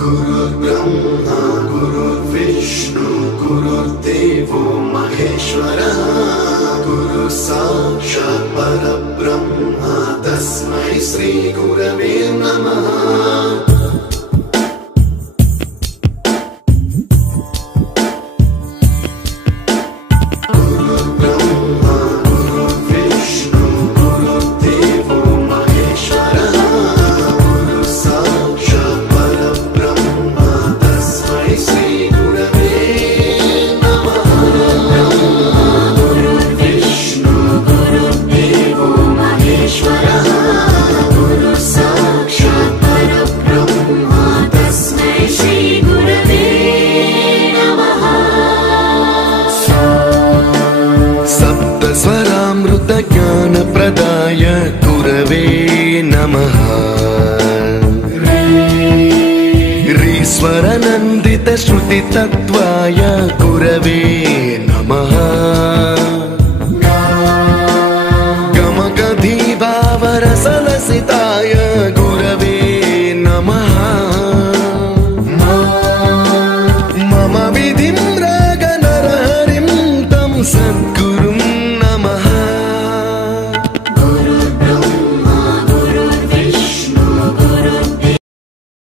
गुरुर्ब्रह्मा गुरुर्विष्णु गुरुर्देवो महेश्वरः गुरु साक्षात् परब्रह्म तस्मै श्री गुरवे नमः। स्वरामृत ज्ञान प्रदाय गुरवे नमः। रीश्वर नंदित श्रुति तत्वाय गुरवे